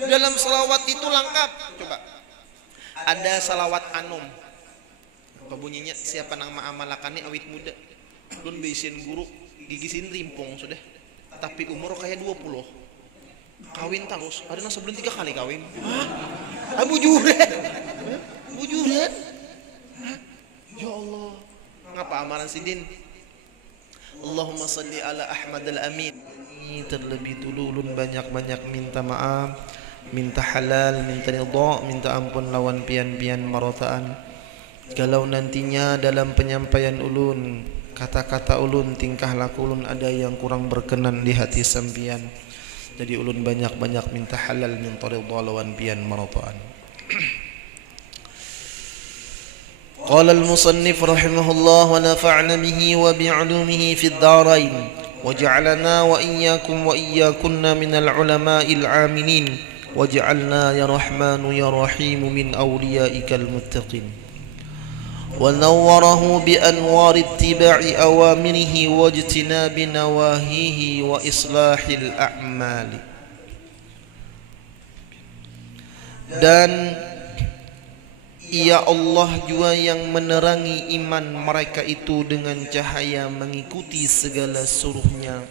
Dalam salawat itu lengkap. Coba. Ada salawat anom. Apa bunyinya? Siapa nang ma'amalakani awit muda. Dun bisin guru gigisin rimpung sudah. Tapi umur kayak 20. Kawin terus. Ada nang sebelum 3 kali kawin. Hah? Bujuran. Bujuran. Ya Allah. Ngapa amalan sidin? Allahumma salli ala Ahmad al-Amin. Terlebih dulu ulun banyak-banyak minta maaf, minta halal, minta ridha, minta ampun lawan pian-pian marotaan. Kalau nantinya dalam penyampaian ulun, kata-kata ulun, tingkah laku ulun ada yang kurang berkenan di hati sampian, jadi ulun banyak-banyak minta halal, minta ridha lawan pian marotaan. قال المصنف رحمه الله ونفعنا به وبعلومه في الدارين وجعلنا وإياكم وإياكن من العلماء العاملين وجعلنا يا رحمن يا رحيم من أوليائك المتقين ونوره بأنوار اتباع أوامره واجتناب نواهيه وإصلاح الأعمال. Dan Ya Allah jua yang menerangi iman mereka itu dengan cahaya mengikuti segala suruhnya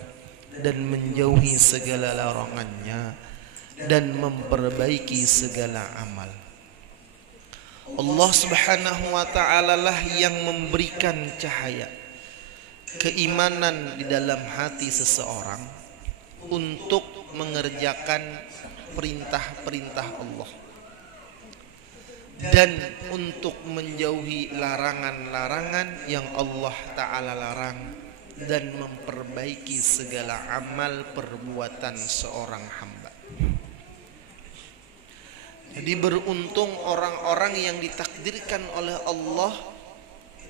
dan menjauhi segala larangannya dan memperbaiki segala amal. Allah subhanahu wa ta'ala lah yang memberikan cahaya keimanan di dalam hati seseorang untuk mengerjakan perintah-perintah Allah dan untuk menjauhi larangan-larangan yang Allah Ta'ala larang dan memperbaiki segala amal perbuatan seorang hamba. Jadi beruntung orang-orang yang ditakdirkan oleh Allah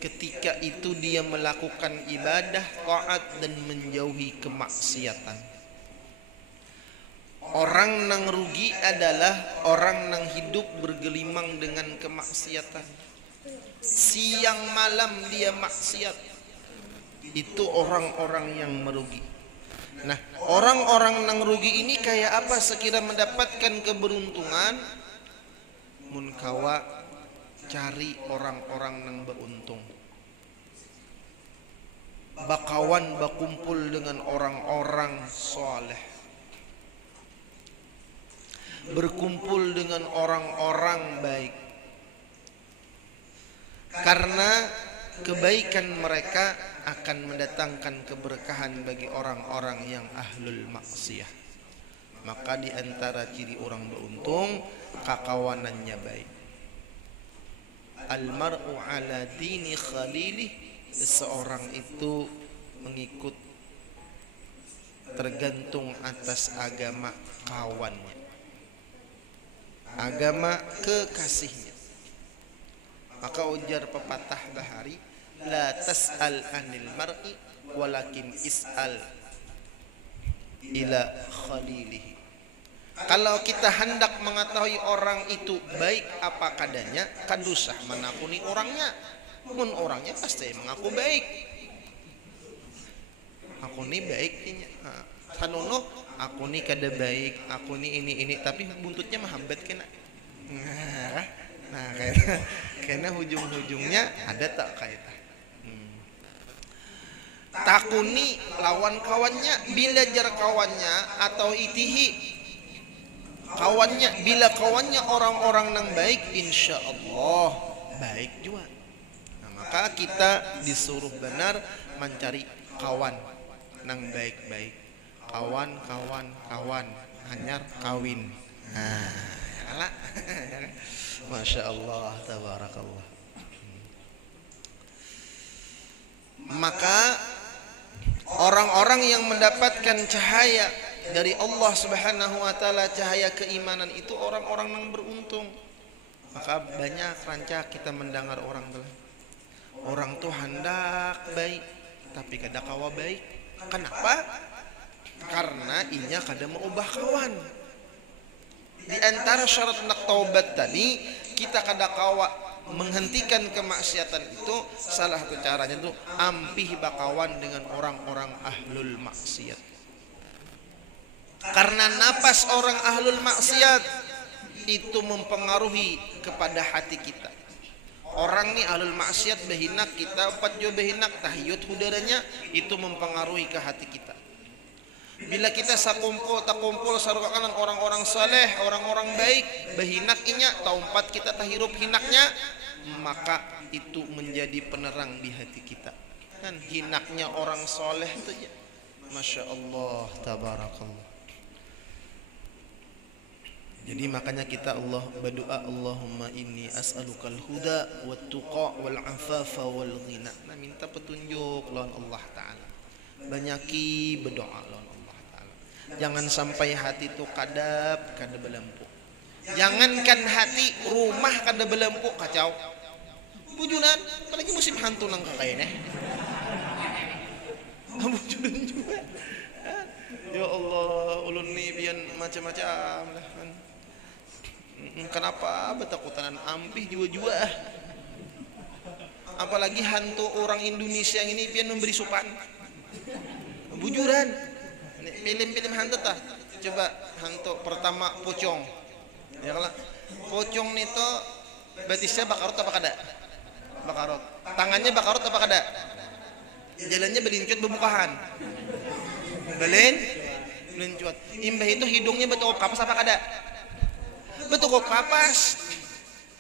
ketika itu dia melakukan ibadah, taat dan menjauhi kemaksiatan. Orang nang rugi adalah orang nang hidup bergelimang dengan kemaksiatan. Siang malam dia maksiat. Itu orang-orang yang merugi. Nah, orang-orang nang rugi ini kayak apa sekira mendapatkan keberuntungan? Mun kawa cari orang-orang nang beruntung. Bakawan bakumpul dengan orang-orang soleh. Berkumpul dengan orang-orang baik, karena kebaikan mereka akan mendatangkan keberkahan bagi orang-orang yang ahlul maksiyah. Maka di antara ciri orang beruntung kakawanannya baik. Al-mar'u ala dini khalilih, seseorang itu mengikut tergantung atas agama kawannya, agama kekasihnya. Maka ujar pepatah bahari, la tas'al anil mar'i walakin is'al ila khalilihi. Kalau kita hendak mengetahui orang itu baik apa kadanya, kadusah menakuni orangnya. Mun orangnya pasti mengaku baik. Aku ni baik nih. Sanono aku ni kada baik, aku ni ini tapi buntutnya mah hambat kena. Nah, kena hujung-hujungnya ada tak kaita. Takuni lawan kawannya bila jar kawannya atau itihi kawannya, bila kawannya orang-orang nang baik, insya Allah baik juga. Nah, maka kita disuruh benar mencari kawan nang baik-baik. Kawan hanyar kawin. Nah, Masya Allah, tabarakallah. Maka orang-orang yang mendapatkan cahaya dari Allah Subhanahu wa taala, cahaya keimanan itu orang-orang yang beruntung. Maka banyak rancak kita mendengar orang tuh. Orang tuh hendak baik tapi kada kawa baik. Kenapa? Karena inya kada mau ubah kawan. Di antara syarat nak taubat tadi, kita kada kawa menghentikan kemaksiatan itu, salah satu caranya itu ampih bakawan dengan orang-orang ahlul maksiat. Karena napas orang ahlul maksiat itu mempengaruhi kepada hati kita. Orang nih ahlul maksiat behinak, kita empat jo behinak, tahyut udaranya itu mempengaruhi ke hati kita. Bila kita sakumpul tak kumpul sarukakan orang-orang saleh, orang-orang baik, behinak inya, taumpat kita tahirup hinaknya, maka itu menjadi penerang di hati kita. Kan hinaknya orang soleh itu ya. Masya Allah, tabarakallah. Jadi makanya kita Allah berdoa, Allahumma inni as'alukal huda wat tuqa wal afafa wal ghina. Nah, minta petunjuk lawan Allah taala. Banyaki berdoa lawan Allah taala. Jangan sampai hati itu kada belempu. Jangankan hati, rumah kada belempu kacau. Bujunan, apalagi musim hantu nang kakain bujunan juga. Ya Allah, ulun nih bian macam-macam lah kan. Kenapa betakutan ampih jua-jua, apalagi hantu orang Indonesia ini pian memberi supan bujuran. Film-film hantu tah, coba hantu pertama pocong ya kalau pocong nito batisnya bakarot apa kada? Bakarot. Tangannya bakarot apa kada? Jalannya belincut bebukahan belincut. Imbah itu hidungnya betul kapas apa kada? Betul kok kapas.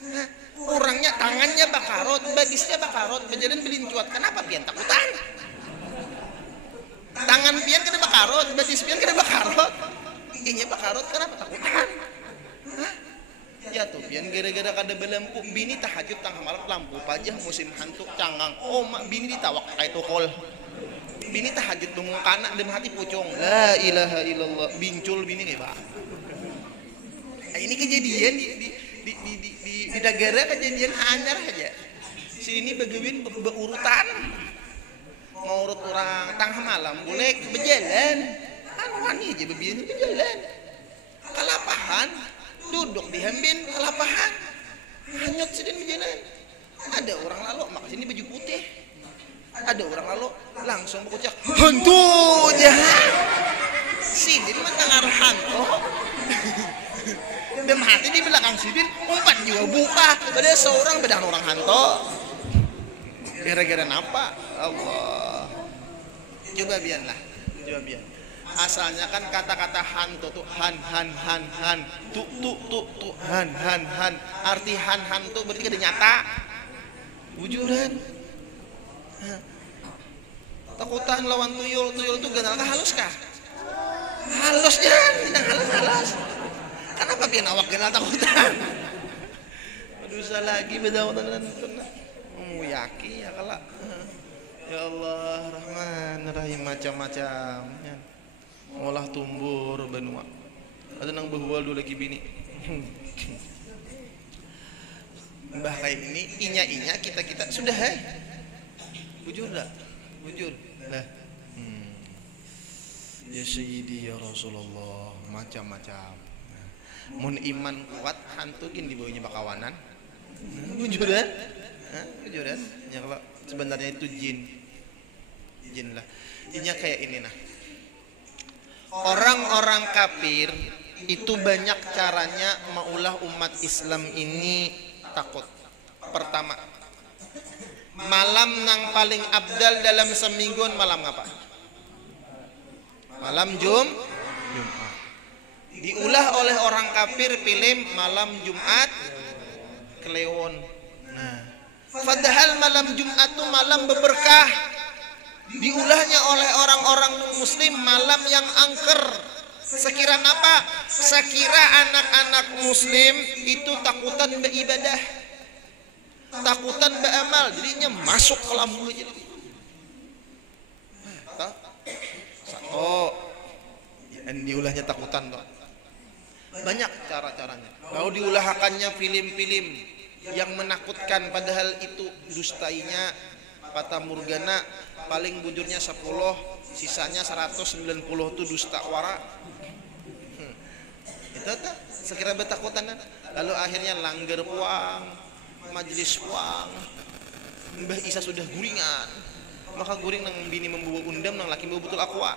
Nah, orangnya tangannya bakarot, batisnya bakarot, berjalan belincuat. Kenapa pian takutan? Tangan pian kena bakarot, batis pian kena bakarot. Inya bakarot, kenapa takutan? Hah? Ya tuh pian gara-gara kada belampu, bini tahajud tengah malam lampu pajah musim hantu cangang. Oh mak bini ditawak kayak tokol. Bini tahajud bengungkana dem hati pucung. La ilaha illallah, bincul bini kayak bah. Ini kejadian di negara kejadian anyar aja. Sini begewin berurutan mau urut orang tengah malam boleh berjalan wani aja bebian berjalan kalapahan duduk di hambin kalapahan hanyut sedang berjalan. Ada orang lalu makasih ini baju putih, ada orang lalu langsung berkucak hantu jahat sidin mendengar hantu dem hati di belakang sidin umpat juga buka pada seorang bedang orang hantu gara-gara napa Allah. Coba biarlah, coba biar asalnya kan kata-kata hantu tuh han tu han arti han tuh berarti kada nyata wujudan. Takutan lawan tuyul tuh ganal halus kah? Halus jangan, tidak halus. Kenapa pian awak kenal takutan? Aduh lagi bedautan yaki ya kalak. Ya Allah Rahman Rahim macam-macam ya. Ngolah tumbur benua. Ada nang behual dulu lagi bini. Mbah kayak ini inya kita sudah bujur dah. Bujur lah. Ya Sayyidi ya Rasulullah macam-macam. Mun iman kuat hantu gin di bawahnya bakawanan. Bujuran? Bujuran? Ya kalau sebenarnya itu jin lah. Jinnya kayak ini nah. Orang-orang kafir itu banyak caranya maulah umat Islam ini takut. Pertama, malam nang paling abdal dalam semingguan malam apa? Malam Jumat. Diulah oleh orang kafir film malam Jumat Kliwon. Nah, padahal malam Jumat itu malam berberkah. Diulahnya oleh orang-orang muslim malam yang angker. Sekira apa? Sekira anak-anak muslim itu takutan beribadah, takutan beramal, jadinya masuk ke lampu aja. Satu, dan diulahnya takutan toh. Banyak cara-caranya. Kalau diulahakannya film-film yang menakutkan, padahal itu dustainya fata morgana, paling bujurnya 10, sisanya 190 itu dusta wara. Itu tuh sekira betakutan. Lalu akhirnya langgar puang, majelis puang. Mbah Isa sudah guringan, maka guring nang bini membawa undam nang laki membawa betul aqua.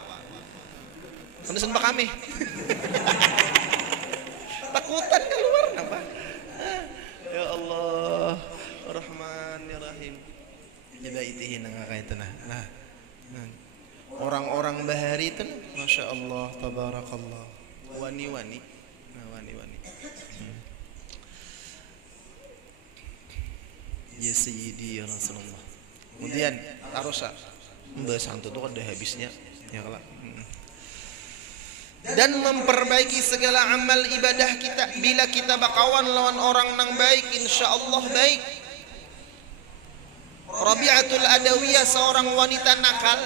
Anda sembah kami. Takutan keluar apa? Ya Allah, Rahman ya Rahim. Coba itihin itu nah. Orang-orang bahari itu, masya Allah, tabarakallah, wani-wani, wani-wani. Ya Sayyidi ya Rasulullah. Kemudian tarusa, mbak santu itu kan udah habisnya, ya kalau. Dan memperbaiki segala amal ibadah kita. Bila kita bakawan lawan orang nang baik, insya Allah baik. Rabi'atul Adawiyah, seorang wanita nakal,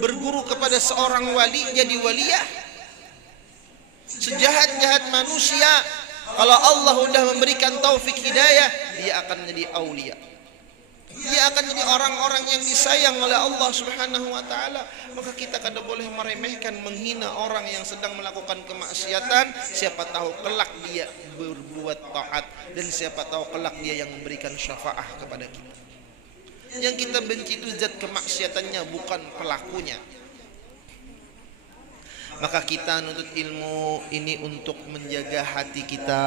berguru kepada seorang wali, jadi waliyah. Sejahat-jahat manusia, kalau Allah udah memberikan taufik hidayah, dia akan jadi aulia. Dia akan jadi orang-orang yang disayang oleh Allah Subhanahu wa ta'ala. Maka kita kada boleh meremehkan, menghina orang yang sedang melakukan kemaksiatan. Siapa tahu kelak dia berbuat taat, dan siapa tahu kelak dia yang memberikan syafaah kepada kita. Yang kita benci itu zat kemaksiatannya, bukan pelakunya. Maka kita nuntut ilmu ini untuk menjaga hati kita,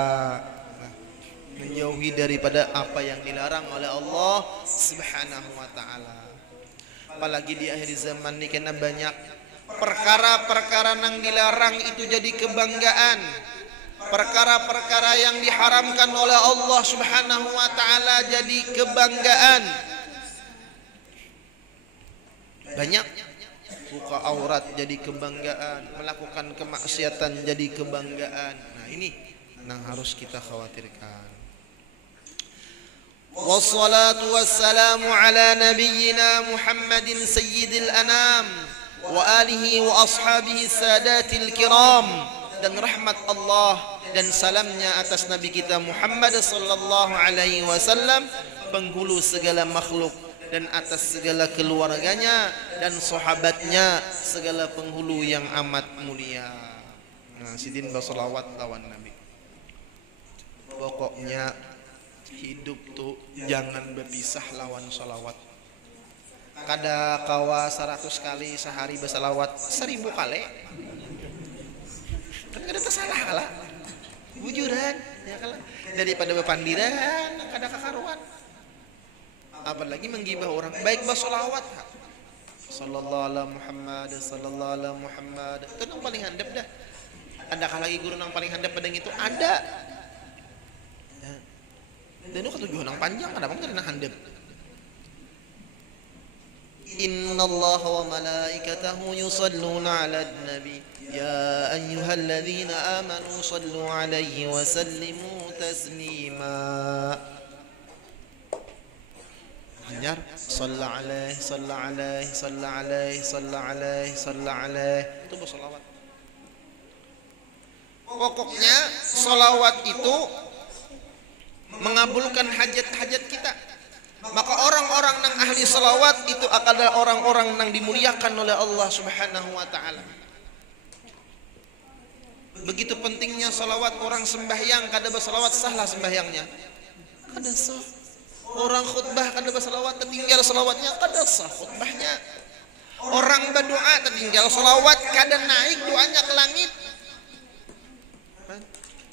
menjauhi daripada apa yang dilarang oleh Allah Subhanahu wa ta'ala. Apalagi di akhir zaman ini, karena banyak perkara-perkara yang dilarang itu jadi kebanggaan. Perkara-perkara yang diharamkan oleh Allah Subhanahu wa ta'ala jadi kebanggaan. Banyak buka aurat jadi kebanggaan, melakukan kemaksiatan jadi kebanggaan. Nah ini yang harus kita khawatirkan. Wassalatu wassalamu ala nabiyyina Muhammadin sayyidil anam wa alihi wa ashabihi sadatil kiram. Dan rahmat Allah dan salamnya atas Nabi kita Muhammad sallallahu alaihi wasallam, penghulu segala makhluk, dan atas segala keluarganya dan sahabatnya, segala penghulu yang amat mulia. Nah, sidin bersolawat lawan Nabi. Pokoknya hidup tuh jangan berpisah lawan solawat. Kada kawa 100 kali sehari bersolawat 1000 kali. Kan kada tersalah kalah. Bujuran ya kalah. Daripada bepandiran kada kakaruan. Apalagi menggibah orang. Baik bersolawat. Sallallahu ala Muhammad, sallallahu ala Muhammad. Itu yang paling handap dah. Adakah lagi guru yang paling handap pada itu? Ada. Dan itu ketujuan yang panjang. Ada bang dari handap. Inna Allah wa malaikatahu yusalluna ala nabi. Ya ayyuhalladzina amanu sallu alaihi wa sallimu taslima. Anjar, salla alaih, salla alaih, salla alaih, salla alaih, salla alaih. Itu bersolawat. Pokoknya solawat itu mengabulkan hajat-hajat kita. Maka orang-orang yang ahli solawat itu adalah orang-orang yang dimuliakan oleh Allah Subhanahu wa ta'ala. Begitu pentingnya solawat. Orang sembahyang kada bersolawat, sahlah sembahyangnya. Kada sah. Orang khutbah kada bersolawat, tertinggal solawatnya, kada sah khutbahnya. Orang berdoa tertinggal solawat, kada naik doanya ke langit.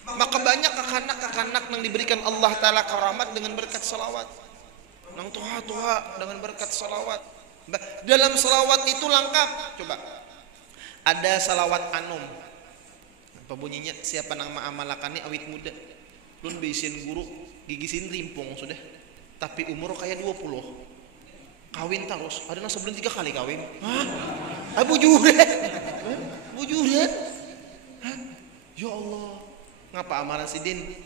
Maka banyak kekanak-kekanak yang diberikan Allah Ta'ala karamat dengan berkat solawat. Nang tua-tua dengan berkat solawat. Dalam solawat itu lengkap. Coba, ada salawat anum. Apa bunyinya? Siapa nama amalakannya awit muda, lun beisin guru, gigisin rimpung sudah. Tapi umur kayak 20, kawin terus. Ada yang sebelum 3 kali kawin. Hah? Bujuran. Bujuran. Ya Allah. Ngapa amalan sidin?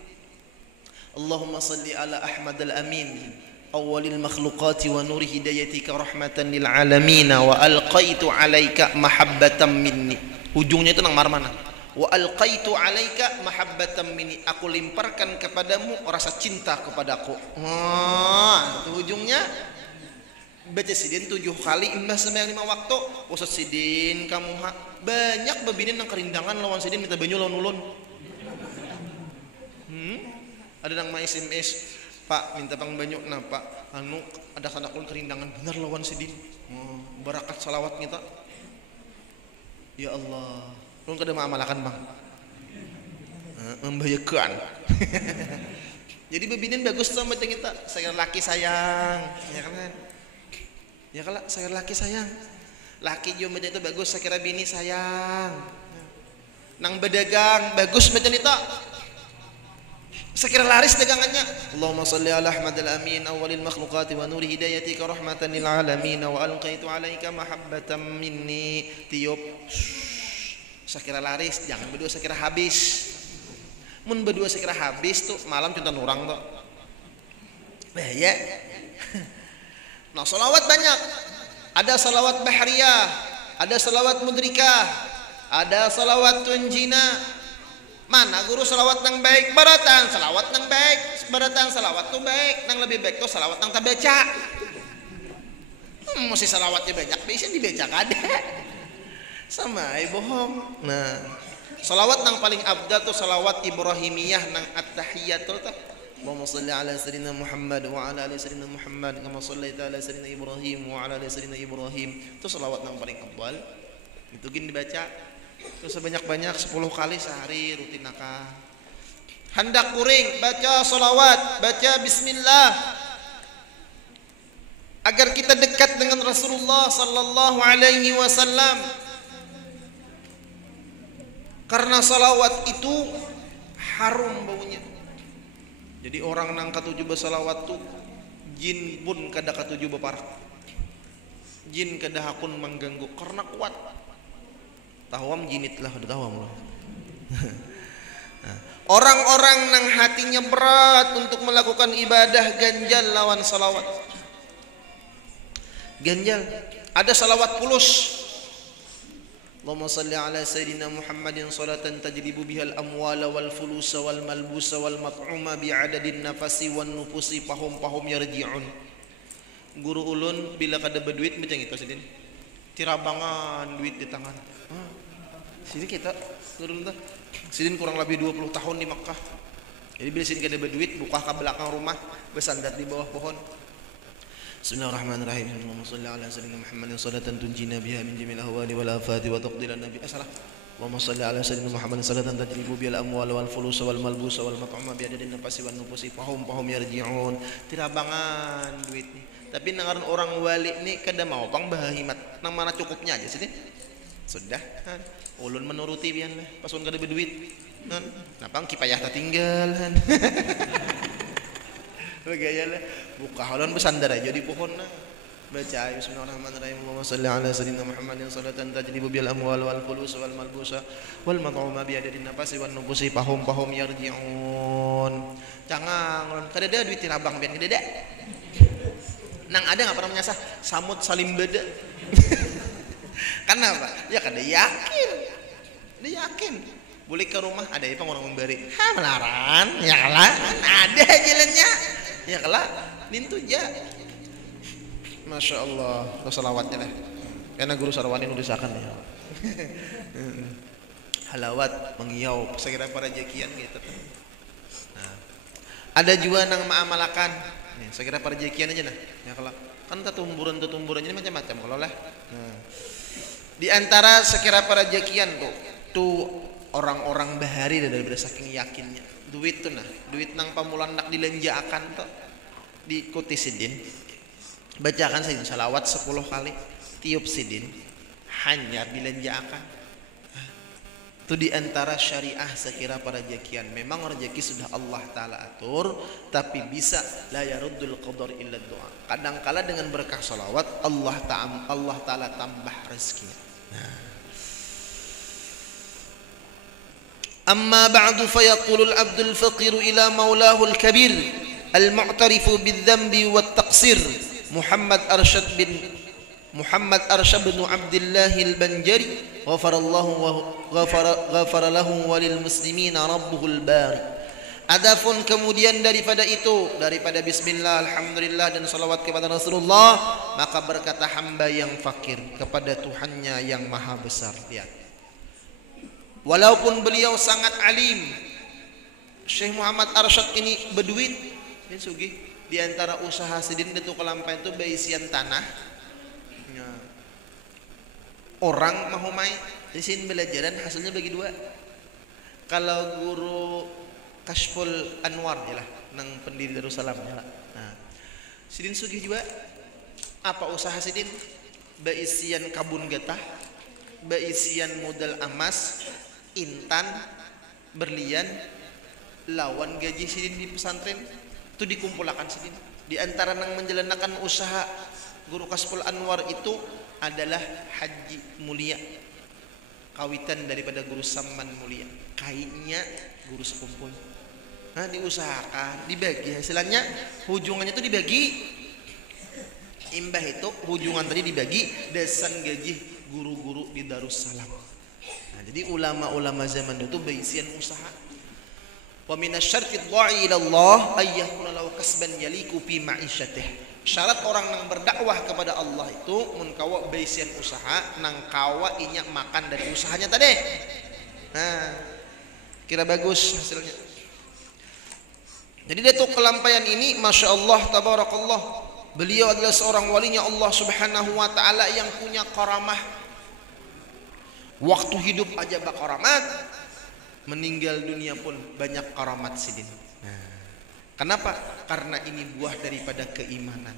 Allahumma salli ala Ahmad al-Amin, awwalil makhluqati wa nuri hidayatika rahmatan lil alamin, wa alqaitu alaika mahabbatan minni. Ujungnya itu nang marmana. Wa alqaitu alaika mahabbatan minni, aku limparkan kepadamu rasa cinta kepadaku. Itu ujungnya. Baca sidin 7 kali imbah sembahyang 5 waktu. Usut sidin kamu banyak babinin nang kerindangan lawan sidin minta banyu lawan ulun. Ada nang SMS, Pak minta pang banyu nah Pak, anu ada sanak ulun kerindangan benar lawan sidin. Barakat salawat kita. Ya Allah, Kun kada maamalakan bang. Membahayakan. Jadi bebinin bagus tuh macam kita. Saya laki sayang, ya kan? Ya kalau saya laki sayang. Laki juga macam itu bagus. Saya kira bini sayang. Nang berdagang bagus macam itu. Sekira laris dagangannya. Allahumma salli ala Ahmad al-Amin awwalil makhluqati wa nuri hidayatika rahmatan lil alamin wa alqaitu alaika mahabbatan minni. Tiup. Sekira laris, jangan berdua sekira habis. Mun berdua sekira habis tuh malam contoh orang tuh. Bahaya. Nah, salawat banyak. Ada salawat bahriyah, ada salawat mudrikah, ada salawat tunjina. Mana guru salawat nang baik baratan salawat nang baik baratan salawat tuh baik nang lebih baik tuh salawat nang tak baca mesti salawatnya banyak bisa dibaca kada sama bohong. Nah salawat nang paling abdal tuh salawat ibrahimiyah nang at-tahiyatul tuh Allahumma salli ala sayyidina Muhammad wa ala ali sayyidina Muhammad kama shallaita ala sayyidina Ibrahim wa ala ali sayyidina Ibrahim. Itu salawat nang paling abdal itu gin dibaca terus sebanyak-banyak 10 kali sehari rutinakah. Hendak kuring baca salawat, baca bismillah agar kita dekat dengan Rasulullah sallallahu alaihi wasallam. Karena salawat itu harum baunya. Jadi orang nang katuju bersalawat tuh jin pun kada katuju beparak. Jin kada hakun mengganggu karena kuat. Tawam jinit lah, udah tawam lah. Orang-orang nang hatinya berat untuk melakukan ibadah ganjal lawan salawat. Ganjal, ada salawat pulus. Allahumma salli ala sayyidina Muhammadin salatan tajribu bihal amwala wal fulusa wal malbusa wal mat'uma bi'adadin nafasi wan nufusi pahum yarji'un. Guru ulun bila kada berduit macam itu sidin. Tirabangan duit di tangan. Sini kita turun tuh. Sidin kurang lebih 20 tahun di Makkah. Jadi bila sidin kada berduit buka ke belakang rumah bersandar di bawah pohon. Bismillahirrahmanirrahim. Allahumma shalli ala sayyidina Muhammadin salatan tunjina biha min jamil ahwali wal afati wa taqdi lana bi asrah. Allahumma shalli ala sayyidina Muhammadin salatan tajribu bil amwal wal fulusa wal malbusa wal mat'uma bi adadin nafasi wan nufusi pahum yarji'un. Tirabangan duit nih. Tapi nangaran orang wali nih kada mau pang bahimat. Nang mana cukupnya aja sini. Sudah kan ulun menuruti pian lah pas ulun kada berduit kan napang kipayah tertinggal kan begaya lah buka ulun bersandar aja di pohon nah baca bismillahirrahmanirrahim Allahumma shalli ala sayyidina Muhammadin salatan tajribu bil amwal wal fulus wal malbusa wal mat'uma bi adadin nafasi wan nufusi pahum yarji'un. Jangan ulun kada ada duit tirabang pian kada ada nang ada enggak pernah menyasah samut salim beda. Kenapa? Ya kada yakin. Dia yakin. Boleh ke rumah ada apa orang memberi. Ha melarang. Ya kalah ada jalannya. Ya kalah lintu ja. Masya Allah. Salawatnya lah. Karena guru sarwani nulisakan ya. Halawat mengiau sekira para jakian gitu. Nah, ada juga nang maamalakan. Nih, sekira para jakian aja nah. Ya kalah kan tetumburan ini macam-macam kalau lah. Nah, di antara sekira para jakian tuh orang-orang bahari daripada saking yakinnya duit tuh nah duit nang pamulan nak dilenjaakan tuh diikuti sidin bacakan sidin salawat 10 kali tiup sidin hanya dilenjaakan itu di antara syariah sekira para jakian. Memang rezeki sudah Allah Ta'ala atur tapi bisa la yaruddul qadar illa doa. Kadangkala dengan berkah salawat Allah Ta'ala tambah rezekinya. Amma ba'du fayaqulu al-'abdu al-faqiru ila maulahu al-kabir al-mu'tarifu bil-dhanbi wat-taqsir Muhammad Arsyad bin Abdullah al-Banjari ghafara lahu walil muslimina rabbuhul bari. Adapun kemudian daripada bismillah alhamdulillah dan salawat kepada Rasulullah maka berkata hamba yang fakir kepada Tuhannya yang maha besar. Lihat, walaupun beliau sangat alim, Syekh Muhammad Arsyad ini berduit dan sugih. Di antara usaha sidin itu kelampain itu beisian tanah orang mahumai di sini belajaran hasilnya bagi dua. Kalau guru Kashful Anwar ya lah, nang pendiri Darussalam ya lah. Nah, sidin sugih juga apa usaha sidin? Baisian kabun getah, baisian modal emas, intan, berlian, lawan gaji sidin di pesantren itu dikumpulkan sidin. Di antara nang menjalankan usaha guru Kashful Anwar itu adalah haji mulia, kawitan daripada guru Saman mulia, kayaknya guru sekumpul. Nah, diusahakan dibagi hasilnya, hujungannya itu dibagi imbah itu hujungan tadi dibagi desan gaji guru-guru di Darussalam. Nah, jadi ulama-ulama zaman itu baisian usaha. Wa minasyarti dha'i ila Allah ayyakuna lahu kasban yaliku fi ma'isyatih. Syarat orang yang berdakwah kepada Allah itu mun kawa baisian usaha nang kawa inyak makan dari usahanya tadi. Nah, kira bagus hasilnya. Jadi Datuk Kelampaian ini Masya Allah tabarakallah, beliau adalah seorang walinya Allah subhanahu wa ta'ala yang punya karamah. Waktu hidup aja bak karamat, meninggal dunia pun banyak karamat sidin. Nah, kenapa? Karena ini buah daripada keimanan.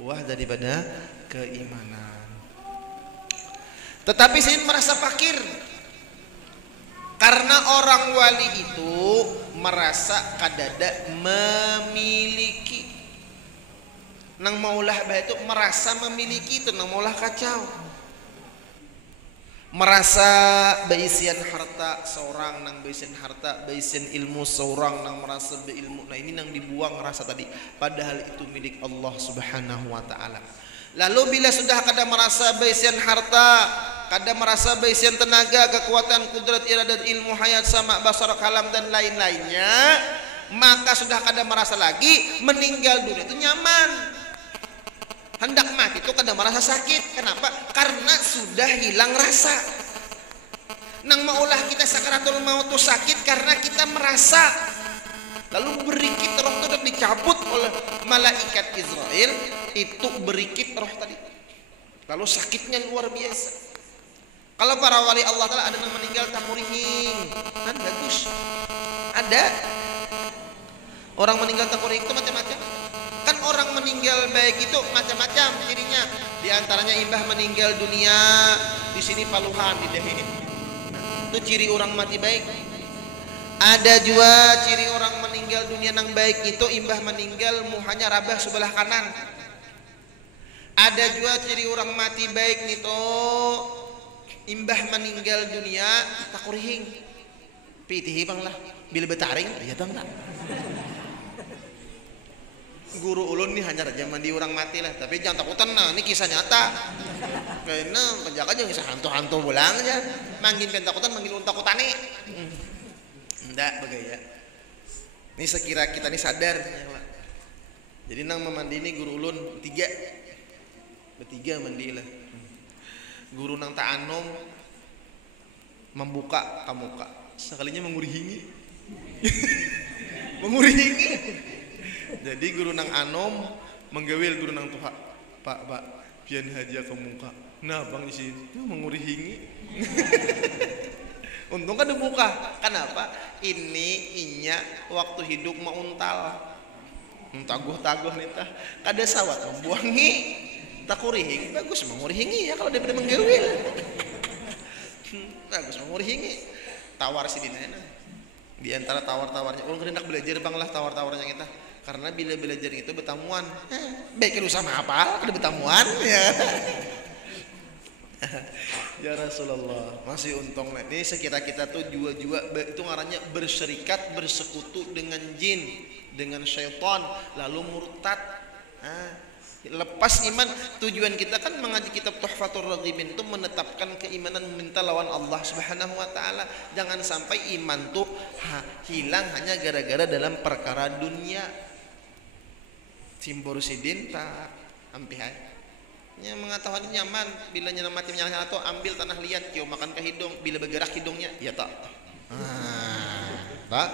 Buah daripada keimanan. Tetapi sidin merasa fakir, karena orang wali itu merasa kadada memiliki. Nang maulah bah itu merasa memiliki itu, nang maulah kacau. Merasa baisian harta seorang, nang baisian harta, baisian ilmu seorang, nang merasa beilmu. Nah, ini nang dibuang rasa tadi, padahal itu milik Allah Subhanahu wa taala. Lalu bila sudah kada merasa baisian harta, kada merasa baisian tenaga, kekuatan, kudrat, iradat, ilmu, hayat, sama, basar, kalam dan lain-lainnya, maka sudah kada merasa lagi meninggal dunia itu nyaman. Hendak mati itu kada merasa sakit. Kenapa? Karena sudah hilang rasa. Nang maulah kita sakaratul maut itu sakit karena kita merasa. Lalu berikit roh itu dicabut oleh malaikat Israel, itu berikit roh tadi. Lalu sakitnya luar biasa. Kalau para wali Allah Ta'ala ada yang meninggal takurihing, kan bagus. Ada orang meninggal takurihing itu macam-macam. Kan orang meninggal baik itu macam-macam cirinya. Di antaranya imbah meninggal dunia di sini paluhan di dahi ini. Itu ciri orang mati baik. Ada juga ciri orang meninggal dunia nang baik itu imbah meninggal muhanya rabah sebelah kanan. Ada juga ciri orang mati baik itu imbah meninggal dunia takurihing. Pitihi bang lah bila betaring ya bang lah. Guru ulun nih hanya zaman di orang mati lah, tapi jangan takutan. Nah, ini kisah nyata. Karena penjaga jangan kisah hantu-hantu bolang aja. Manggil takutan, manggil takutan nih. Ndak begaya. Ini sekira kita ini sadar. Jadi nang memandi ini guru ulun bertiga mandi lah. Guru nang ta'anom membuka kamuka. Sekalinya mengurihingi. Mengurihingi. Jadi guru nang anom menggawil guru nang tuha. Pak, pian haja ke muka. Nah, bang di sini mengurihingi. Untung kan dibuka. Kenapa? Ini inya waktu hidup mau untal. Taguh-taguh nih tah. Kada sawat membuangi takurihing. Bagus mengurihingi ya kalau daripada menggawil. Bagus mengurihingi. Tawar si dinana. Di antara tawar-tawarnya, ulun hendak belajar bang lah tawar-tawarnya kita. Karena bila belajar itu bertamuan, baik lu sama apa? Ada bertamuan ya. Ya Rasulullah, masih untung lah. Ini sekira kita tuh jua-jua itu ngarannya berserikat, bersekutu dengan jin, dengan syaitan, lalu murtad. Lepas iman, tujuan kita kan mengaji kitab Tuhfatur Raghibin itu menetapkan keimanan, meminta lawan Allah Subhanahu wa taala. Jangan sampai iman tuh hilang hanya gara-gara dalam perkara dunia. Simbor sidin tak ampihai. Nya mengetahui nyaman bila nyana mati menyala atau ambil tanah liat kio makan ke hidung bila bergerak hidungnya ya tak. Tak.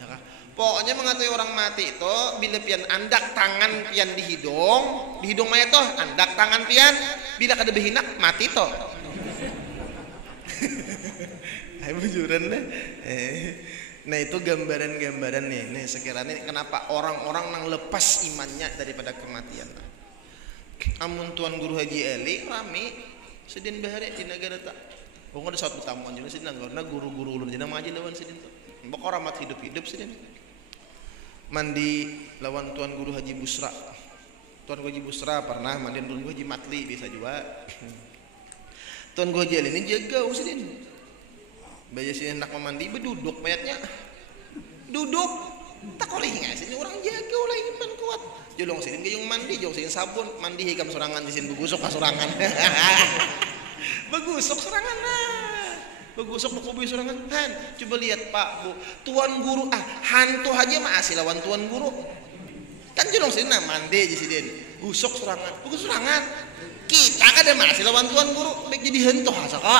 Ya, pokoknya mengetahui orang mati itu bila pian andak tangan pian di hidung mayat toh andak tangan pian bila kada behinak mati toh. bujuran dah. Nah itu gambaran-gambaran nih sekiranya kenapa orang-orang nang lepas imannya daripada kematian. Amun Tuan Guru Haji Eli rame sedin bahare di negara tak. Pokoknya ada satu tamuan juga sedin karena guru-guru ulun jadi ngaji lawan sedin tuh. Pokok ramat hidup sedin. Mandi lawan Tuan Guru Haji Busra. Tuan Guru Haji Busra pernah mandi Tuan Guru Haji Matli bisa juga. Tuan Guru Haji Eli ini jaga sedin. Bayi sih hendak memandi berduduk mayatnya duduk tak oleh nggak sih orang jaga oleh iman kuat jolong sini gayung mandi jolong sini sabun mandi hikam sorangan di sini begusuk sorangan begusuk sorangan begusuk buku sorangan han coba lihat Pak Bu Tuan Guru hantu aja masih lawan Tuan Guru kan jolong sini mandi di sini gusuk sorangan begusuk sorangan kita kan ada masih lawan Tuan Guru baik jadi hantu asaka.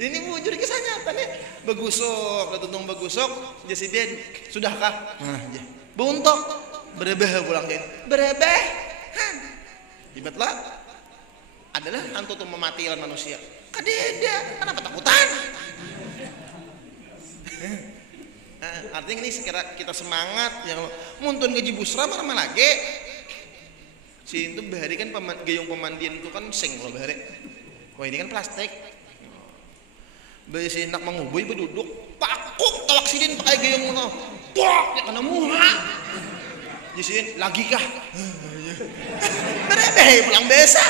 Ini mujur kisah nyata nih. Begusuk, tuntung begusuk, Jasiden, sudahkah? Buntok, berebeh pulang dia. Berebeh, Ibatlah adalah hantu tuh mematikan manusia. Kadeda, kenapa takutan? Artinya ini sekira kita semangat, yang muntun gaji busra mana lagi? Si itu bahari kan gayung pemandian itu kan sing loh bahari. Wah ini kan plastik. Besi nak mengubui berduduk pakuk tawak sidin pakai gayung mono pok ya kena muha jisin lagi kah berebeh pulang besa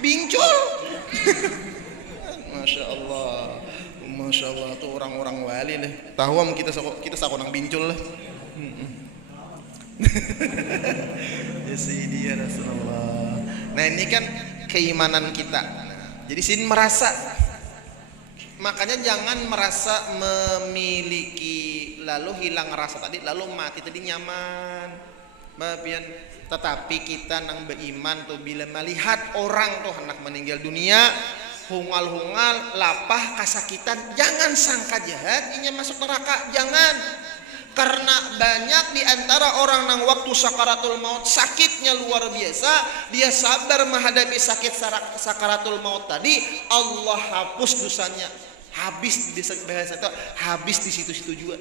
bincul Masya Allah tuh orang-orang wali deh tahu kita sakonang bincul lah ya dia Rasulullah. Nah ini kan keimanan kita jadi sin merasa. Makanya jangan merasa memiliki lalu hilang rasa tadi lalu mati tadi nyaman babian tetapi kita nang beriman tuh bila melihat orang tuh hendak meninggal dunia hungal-hungal lapah kasakitan jangan sangka jahat inya masuk neraka jangan karena banyak diantara orang nang waktu sakaratul maut sakitnya luar biasa dia sabar menghadapi sakit sakaratul maut tadi Allah hapus dosanya habis di bahasa itu habis di situ-situ juga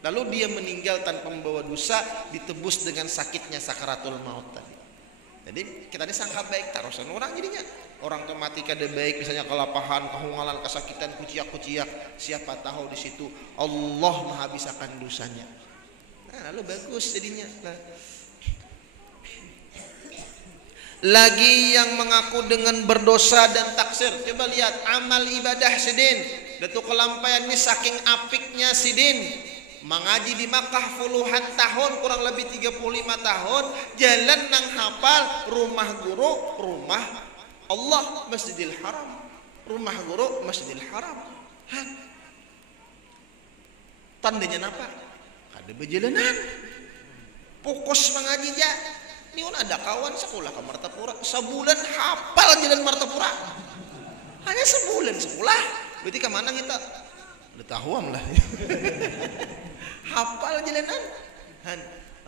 lalu dia meninggal tanpa membawa dosa ditebus dengan sakitnya sakaratul maut tadi jadi kita ini sangka baik tarusan orang jadinya orang tuh mati kada baik misalnya kelapahan kehungalan kesakitan kuciak siapa tahu di situ Allah menghabiskan dosanya nah lalu bagus jadinya lagi yang mengaku dengan berdosa dan taksir coba lihat amal ibadah sidin datu kelampaian ini saking apiknya sidin mengaji di Makkah puluhan tahun kurang lebih 35 tahun jalan nang hafal rumah guru rumah Allah Masjidil Haram rumah guru Masjidil Haram tandanya apa ada berjalanan fokus mengaji ja ini ada kawan sekolah ke Martapura sebulan hafal jalan Martapura hanya sebulan sekolah berarti kemana kita udah tahuan lah hafal jalanan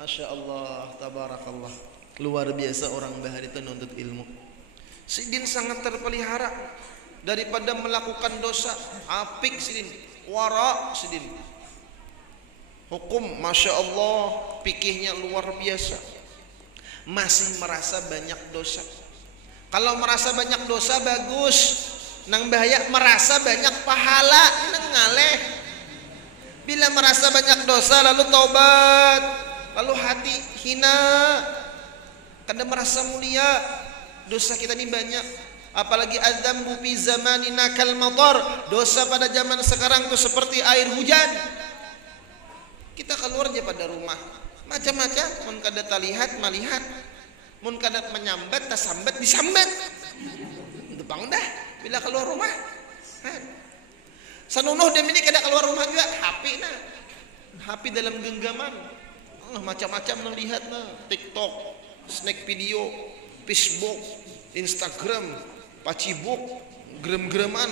Masya Allah tabarakallah luar biasa orang bahari itu nuntut ilmu sidin sangat terpelihara daripada melakukan dosa apik sidin wara sidin hukum Masya Allah pikihnya luar biasa masih merasa banyak dosa kalau merasa banyak dosa bagus nang bahaya merasa banyak pahala nang ngaleh bila merasa banyak dosa lalu taubat lalu hati hina kada merasa mulia dosa kita ini banyak apalagi adzambu fi zamanina kal matar dosa pada zaman sekarang tuh seperti air hujan kita keluar aja pada rumah macam-macam mun kada talihat malihat mun kada menyambat tasambat disambat depang dah bila keluar rumah sanunuh dem ini kada keluar rumah juga HP dalam genggaman macam-macam nang lihat TikTok snack video Facebook Instagram pacibuk gerem-gereman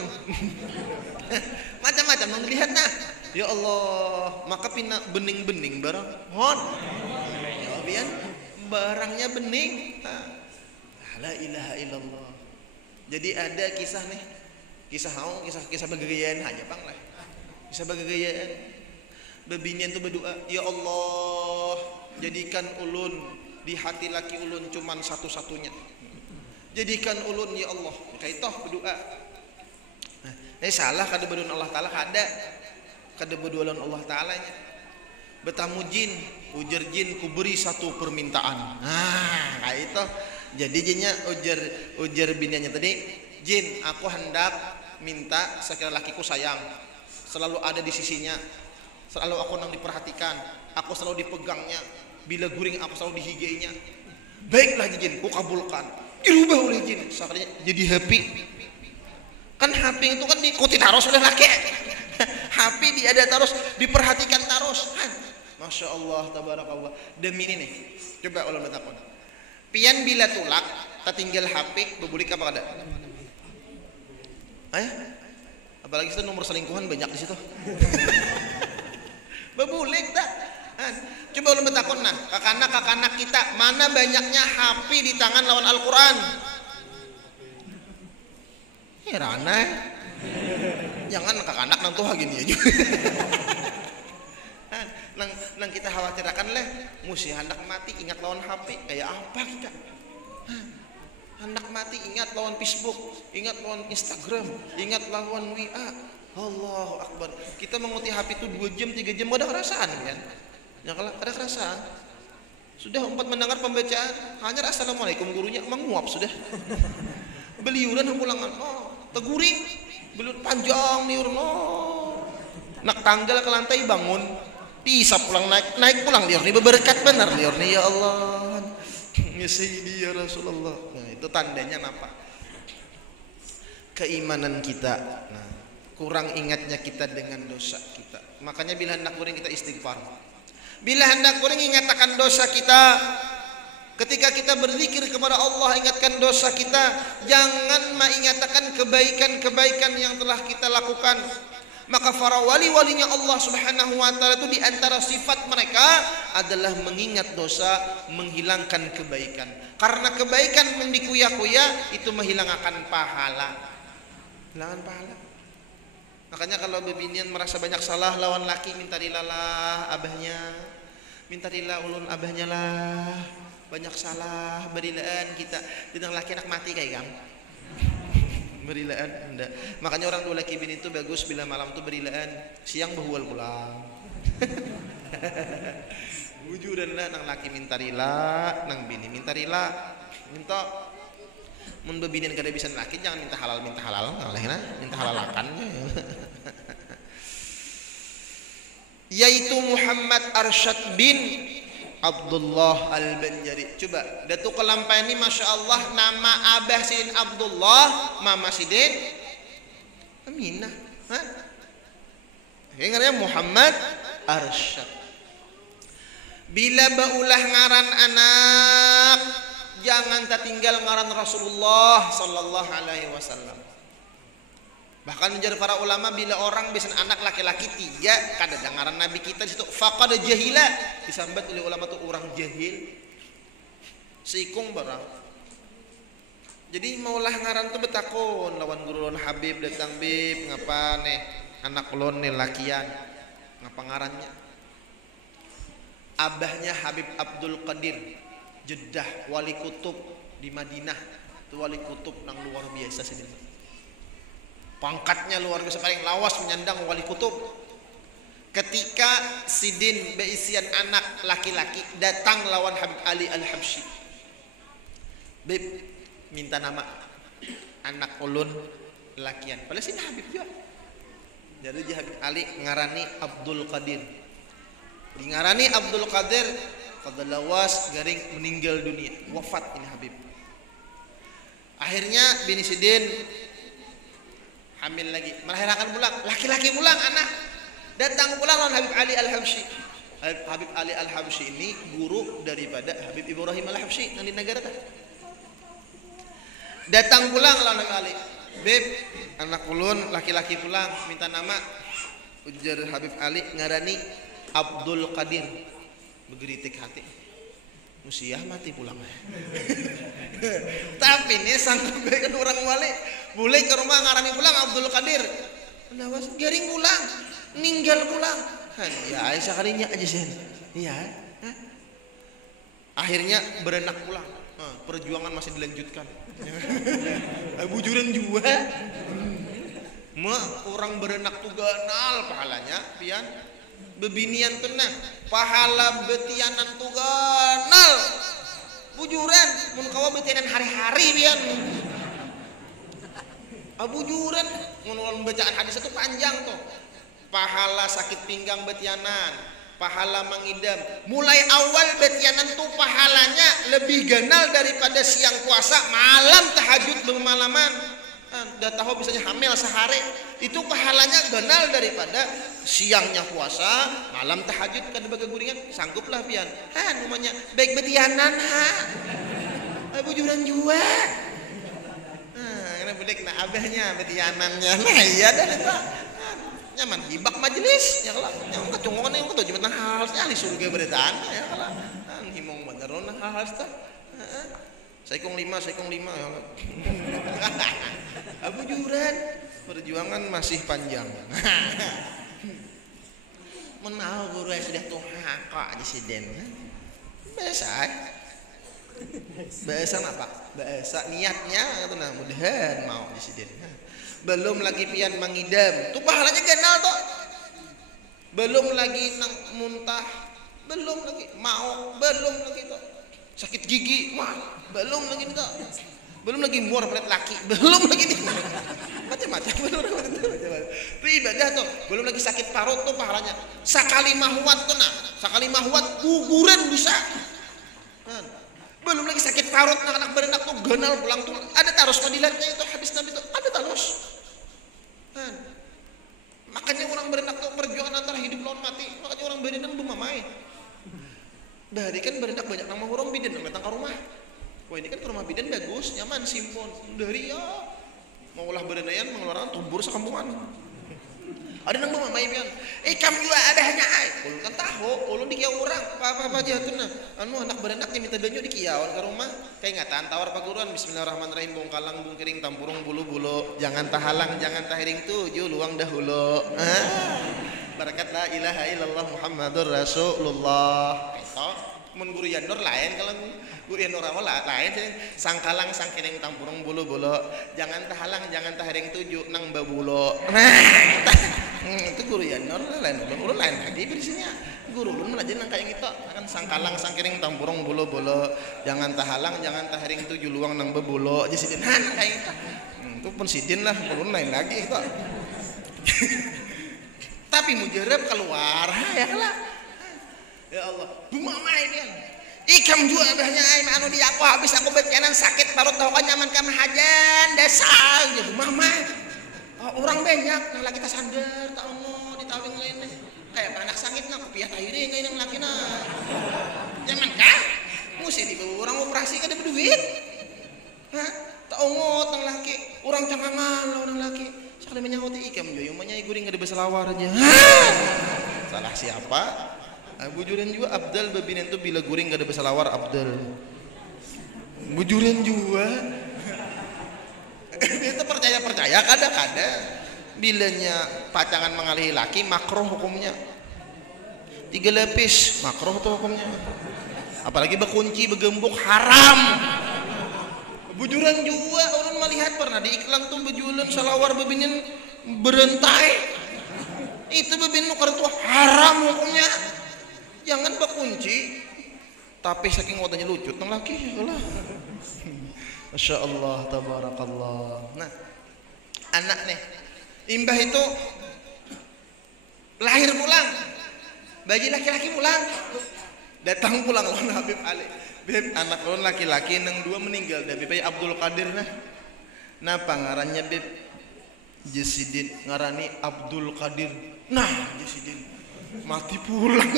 macam-macam nang lihat ya Allah maka pina bening-bening barang hon ya bian barangnya bening la ilaha illallah jadi ada kisah nih kisah bagagayaan aja bang lah, kisah bagagayaan. Bebinian tuh berdoa, ya Allah jadikan ulun di hati laki ulun cuman satu-satunya, jadikan ulun ya Allah, kayak toh berdoa. Salah kada berdoa Allah Taala, kada berdoa Allah Taala nya. Bertamu jin, ujar jin ku beri satu permintaan. Kayak itu. Jadi jinnya ujar biniannya tadi, jin aku hendak minta sekiranya lakiku sayang, selalu ada di sisinya, selalu aku nang diperhatikan, aku selalu dipegangnya, bila guring aku selalu dihigainya. Baiklah jin, ku kabulkan. Dirubah oleh jin, sekiranya jadi happy. Kan HP itu kan diikuti terus oleh laki. HP dia ada terus, diperhatikan terus. Masya Allah, tabarakallah. Demi ini nih, coba ulang bertakon. Pian bila tulak, tertinggal HP, bebulik apa kada? Apalagi itu nomor selingkuhan banyak di situ. Bebulik dah. Coba ulang bertakon nah, kakak-anak kita mana banyaknya HP di tangan lawan Al-Quran? Herana, jangan kakak-anak nang tuh gini aja. Nang kita khawatirkan leh, musi hendak mati ingat lawan HP kayak apa kita? Hendak mati ingat lawan Facebook, ingat lawan Instagram, ingat lawan WA. Allahu Akbar. Kita menguti HP itu 2 jam 3 jam ada kerasaan kan? Ya kalau ada kerasaan. Sudah empat mendengar pembacaan, hanya assalamualaikum gurunya menguap sudah. Beliuran pulangan, teguring, belut panjang niur nak tanggal ke lantai bangun, bisa pulang naik pulang liur nih berberkat benar liur nih ya Allah, ya Sayyidi ya Rasulullah. Nah itu tandanya apa? Keimanan kita, nah kurang ingatnya kita dengan dosa kita. Makanya bila hendak kurang kita istighfar, bila hendak kurang ingatkan dosa kita. Ketika kita berzikir kepada Allah, ingatkan dosa kita. Jangan mengingatkan kebaikan-kebaikan yang telah kita lakukan. Maka para wali-walinya Allah Subhanahu wa Ta'ala itu diantara sifat mereka adalah mengingat dosa, menghilangkan kebaikan. Karena kebaikan mendikuya-kuya itu menghilangkan pahala. Hilangkan pahala. Makanya kalau bebinian merasa banyak salah lawan laki, minta dilalah abahnya, minta dilah ulun abahnya lah. Banyak salah berilaan kita dengan laki anak mati kayak kamu berilaan enggak. Makanya orang dua laki bini itu bagus bila malam tuh berilaan, siang berhual pulang. Wujudan lah nang laki minta rila, nang bini minta rila, minta mun bebinian kada bisa laki jangan minta halal ngalehna minta halalakan. Yaitu Muhammad Arsyad bin Abdullah Al-Banjari. Coba Datuk Kelampai ini Masya Allah nama Abah Sidin Abdullah, Mama Sidin Aminah. Yang Muhammad Arsyad. Bila baulah ngaran anak, jangan tertinggal ngaran Rasulullah Sallallahu Alaihi Wasallam. Bahkan menjadi para ulama bila orang bisa anak laki-laki 3 kada dengaran Nabi kita situ faqad jahila disambat oleh ulama tu orang jahil seikung barang. Jadi maulah ngaran tu betakon lawan guru lawan Habib datang bib ngapa nih anak ulun nih lakian ngapa ngarannya. Abahnya Habib Abdul Qadir Jeddah wali kutub di Madinah tu wali kutub nang luar biasa sini. Pangkatnya luar biasa paling lawas menyandang wali kutub. Ketika Sidin beisian anak laki-laki datang lawan Habib Ali Al-Habsyi. Bib minta nama anak ulun lakian. Padahal sini Habib juga. Jadi Habib Ali ngarani Abdul Qadir. Di ngarani Abdul Qadir kada lawas garing meninggal dunia, wafat ini Habib. Akhirnya bini Sidin hamil lagi, melahirkan pulang, laki-laki pulang anak, datang pulang lawan Habib Ali Al-Habsyi. Habib Ali Al-Habsyi ini guru daripada Habib Ibrahim Al-Habsyi yang di negara tadi. Datang pulang lawan Habib Ali, beb anak ulun laki-laki pulang minta nama, ujar Habib Ali ngarani Abdul Qadir, begeritik hati. Musiah mati pulang. Tapi nih sanggup kan orang wali boleh ke rumah ngarani pulang Abdul Qadir. Lawas garing pulang, ninggal pulang. Ya Aisyah kalinya aja sih. Iya. Akhirnya berenak pulang. Perjuangan masih dilanjutkan. Bujuran juga. Orang berenak tuh ganal pahalanya, pian. Bebinian kena pahala betianan tuh ganal. Bujuran mun kawa betianan hari-hari pian. Bujuran mun bacaan hadis itu panjang tuh. Pahala sakit pinggang betianan, pahala mengidam. Mulai awal betianan tuh pahalanya lebih ganal daripada siang puasa, malam tahajud bermalaman. Udah tahu bisanya hamil sehari, itu pahalanya ganal daripada siangnya puasa, malam tahajud kan baga guringan. Sangguplah pian. Namanya baik betianan bujuran juga. Karena budek na abahnya betianannya. Nah iya dah eta. Nyaman hibak majelis ya kalau yang kecongongan yang ketujuh tentang hal ahli surga beritaan ya kalau himong beneron hal tah saikong lima ya bujuran perjuangan masih panjang. Menau guru yang sudah tuha kok disiden bahasa apa bahasa niatnya itu nah mudahan mau disiden. Belum lagi pian mengidam tuh pahalanya ganal tuh. Belum lagi nang muntah, belum lagi mau, belum lagi tuh sakit gigi, belum lagi tuh. Belum lagi muar pelet laki, belum lagi nih macam-macam tuh ibadah tuh. Belum lagi sakit parut tuh pahalanya sakali mahwat tuh nah, sakali mahwat guguran bisa. Belum lagi sakit parut anak-anak berenak tuh ganal pulang tuh ada tarus fadilatnya itu hadis Nabi tuh ada tarus. Makanya orang berenak tuh perjuangan antara hidup lawan mati. Makanya orang berenak tuh mamai. Dari kan berenak banyak nama orang bidan datang ke rumah. Wah ini kan ke rumah bidan bagus, nyaman, simpon. Dari ya mau ulah berenayan mengeluarkan tumbur sekampungan. Ada nang mamai pian. Kamu juga ada hanya ulun kan tahu, ulun dikiau orang apa aja tuh nah. Anak berenaknya minta banyu dikiauan ke rumah. Kayak ingatan tawar paguruan bismillahirrahmanirrahim bong kalang bong kering tampurung bulu-bulu. Jangan tahalang, jangan tahiring tujuh luang dahulu. Barakat la ilaha illallah Muhammadur Rasulullah. Itu mun guru yanur lain kalau guru yanur awal lain sangkalang sangkiring tampurung bulu-bulu. Jangan tahalang, jangan tahiring tujuh nang babulo. Itu guru yanur lain ulun lain lagi berisinya. Guru ulun belajar nang kayak gitu kan sangkalang sangkiring tampurung bulu-bulu. Jangan tahalang, jangan tahiring tujuh luang nang babulo. Jadi sidin kayak gitu. Itu pun sidin lah ulun lain lagi itu. Tapi mujarab keluar ya lah. Ya Allah, bumamai dia. Ikam juga abahnya anu di aku habis aku betianan sakit parut tahu kan nyaman kam hajan dasar ya bumamai. Orang banyak yang lagi tasandar tak mau ditawing lain kayak anak sangit nak piat aire kayak nang laki na. Nyaman kah? Mesti dibawa orang operasi kada berduit. Tak ongot nang laki, orang cangangan orang laki. Sekali menyahut ikam joyo menyai guring kada berselawar aja. Salah siapa? Bujuran juga Abdal babinen tuh bila guring gak ada berselawar Abdal. Bujuran juga. Itu percaya kadang-kadang bilanya pacangan mengalihi laki makruh hukumnya. 3 lapis makruh tuh hukumnya. Apalagi berkunci bergembok haram. Bujuran juga orang melihat pernah di iklan tuh bujuran selawar babinen berentai. Itu babinen nukar tuh haram hukumnya. Jangan berkunci tapi saking wadahnya lucu teng laki lah. Masya Allah tabarakallah. Nah anak nih imbah itu lahir pulang bagi laki-laki pulang datang pulang lawan Habib Ali Beb anak lawan laki-laki nang 2 meninggal dari bayi Abdul Qadir nah pangarannya Beb Jesidin ngarani Abdul Qadir nah Jesidin mati pulang.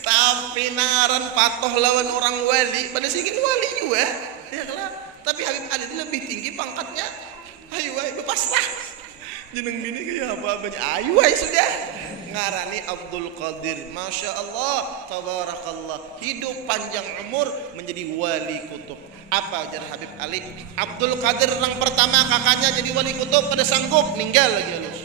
Tapi naran patoh lawan orang wali pada sikit wali juga ya kelak. Tapi Habib Ali itu lebih tinggi pangkatnya. Ayo bepasrah jeneng bini kayak apa banyak ayo sudah ngarani Abdul Qadir. Masya Allah, tabarakallah, hidup panjang umur menjadi wali kutub. Apa ajar Habib Ali? Abdul Qadir yang pertama kakaknya jadi wali kutub kada sanggup, ninggal lagi halus.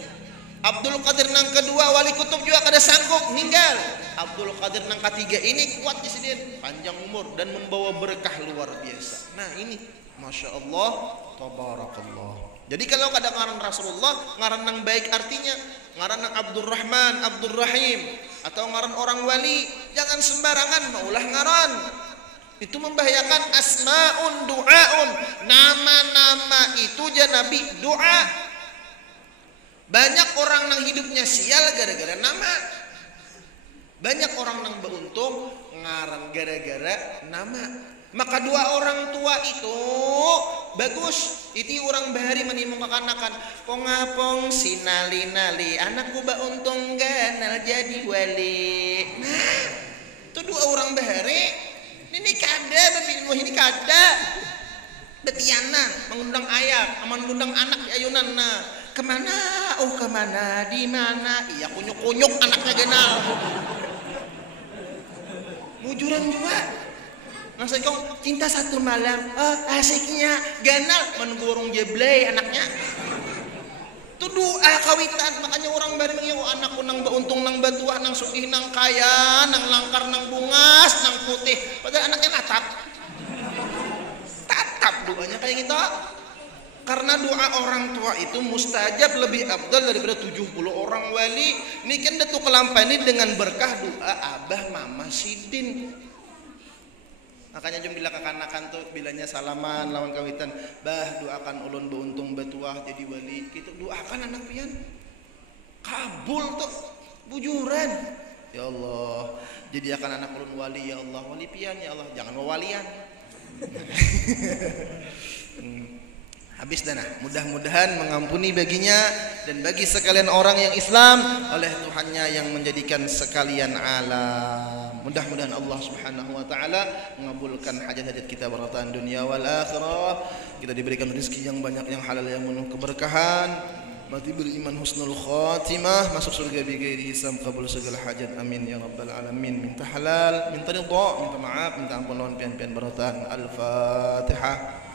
Abdul Qadir yang kedua wali kutub juga kada sanggup, ninggal. Abdul Qadir yang ketiga ini kuat di sini, panjang umur dan membawa berkah luar biasa. Nah ini Masya Allah, tabarakallah. Jadi kalau kada ngaran Rasulullah, ngaran yang baik artinya ngaran yang Abdurrahman, Abdurrahim, atau ngaran orang wali, jangan sembarangan maulah ngaran. Itu membahayakan. Asmaun du'aun, nama-nama itu aja Nabi doa. Banyak orang yang hidupnya sial gara-gara nama. Banyak orang yang beruntung ngaran gara-gara nama. Maka dua orang tua itu bagus. Itu orang bahari menimung kekanakan. Pongapong sinali-nali, anakku beruntung ganal jadi wali. Nah, itu dua orang bahari. Ini kada, tapi ini kada. Betiana mengundang ayah, mengundang anak di ayunan. Nah, kemana? Oh kemana? Di mana? Iya kunyuk-kunyuk anaknya ganal. Mujuran juga. Langsung kau cinta satu malam. Oh asiknya ganal menggorong jeblay anaknya. Itu doa kawitan. Makanya orang bareng yang anakku nang beuntung nang batua nang sugih nang kaya nang langkar nang bungas nang putih. Padahal anaknya natap. Tatap doanya kayak gitu. Karena doa orang tua itu mustajab, lebih afdal daripada 70 orang wali. Ini kan datu kelampani dengan berkah doa abah mama sidin. Makanya jom bila kekanakan tuh bilanya salaman lawan kawitan, bah doakan ulun beuntung batuah jadi wali. Kita doakan anak pian kabul tuh bujuran. Ya Allah, jadikan anak ulun wali ya Allah, wali pian ya Allah, jangan wawalian. Habis dana. Mudah-mudahan mengampuni baginya dan bagi sekalian orang yang Islam oleh Tuhannya yang menjadikan sekalian alam. Mudah-mudahan Allah Subhanahu wa taala mengabulkan hajat-hajat kita baratan dunia wal akhirah. Kita diberikan rezeki yang banyak, yang halal, yang penuh keberkahan. Mati beriman husnul khatimah, masuk surga bighairi hisab, kabul segala hajat, amin ya rabbal alamin. Minta halal, minta ridha, minta maaf, minta ampun lawan pian-pian baratan. Al-Fatihah.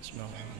Bismillahirrahmanirrahim.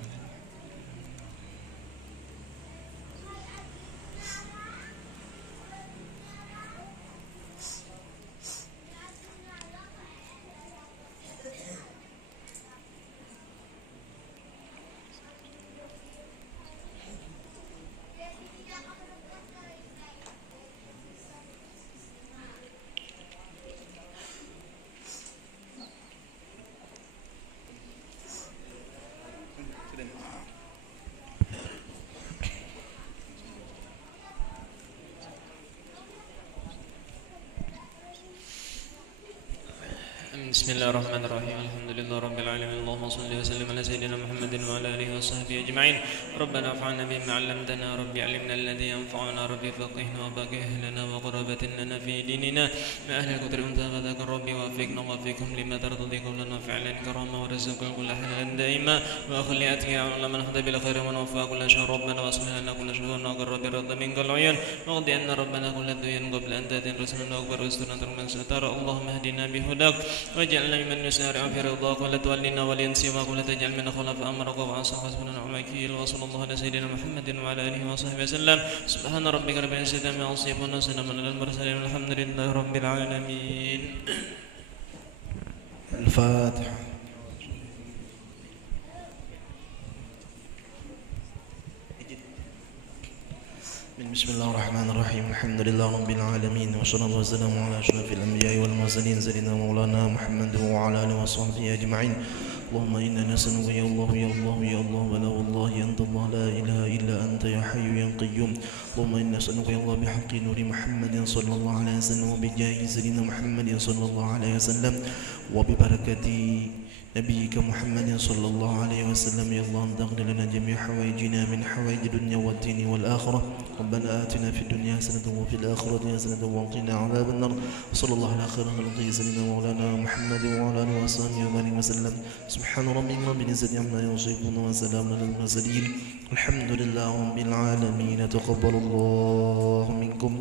بسم الله الرحمن الرحيم الحمد لله رب العالمين اللهم صل وسلم على سيدنا محمد وعلى اله وصحبه اجمعين ربنا انفعنا بما علمتنا ربي علمنا الذي ينفعنا ربي فقهنا وبقي اهلنا وقرابة لنا في ديننا ما اهل الكتر انت فذاك ربي وافقنا وافقهم لما ترتضي قولا وفعلا كراما ورزقا كل حلال دائما واخلي اتي على من هدى بالخير ومن وفى كل شر ربنا واصلح لنا كل شر وقرب الرد منك العيون واغضي عنا ربنا كل الدين قبل ان تاتي رسلنا واكبر واسترنا من ستار اللهم اهدنا بهداك واجعلنا ممن يسارع في رضاك ولا تولنا وليا سواك ولا تجعل منا خلف امرك وعصاك حسبنا ونعم الوكيل وصلى الله على سيدنا محمد وعلى اله وصحبه وسلم سبحان ربك رب العزه عما يصفون وسلام على المرسلين والحمد لله رب العالمين. الفاتحة. بسم الله الرحمن الرحيم الحمد لله رب العالمين وصلى الله وسلم على أشرف الأنبياء والمرسلين سيدنا مولانا محمد وعلى آله وصحبه أجمعين اللهم إنا نسألك يا الله يا الله يا الله ولا والله أنت الله لا إله إلا أنت يا حي يا قيوم اللهم إنا نسألك يا الله بحق نور محمد صلى الله عليه وسلم وبجاه سيدنا محمد صلى الله عليه وسلم وببركة نبيك محمد صلى الله عليه وسلم يا الله أن تغفر لنا جميع حوائجنا من حوائج الدنيا والدين والآخرة ربنا آتنا في الدنيا حسنة وفي الآخرة حسنة وقنا عذاب النار وصلى الله على خير خلقه سيدنا مولانا محمد وعلى آله وصحبه وبارك وسلم سبحان ربك رب العزة عما يصفون وسلام على المرسلين الحمد لله رب العالمين تقبل الله منكم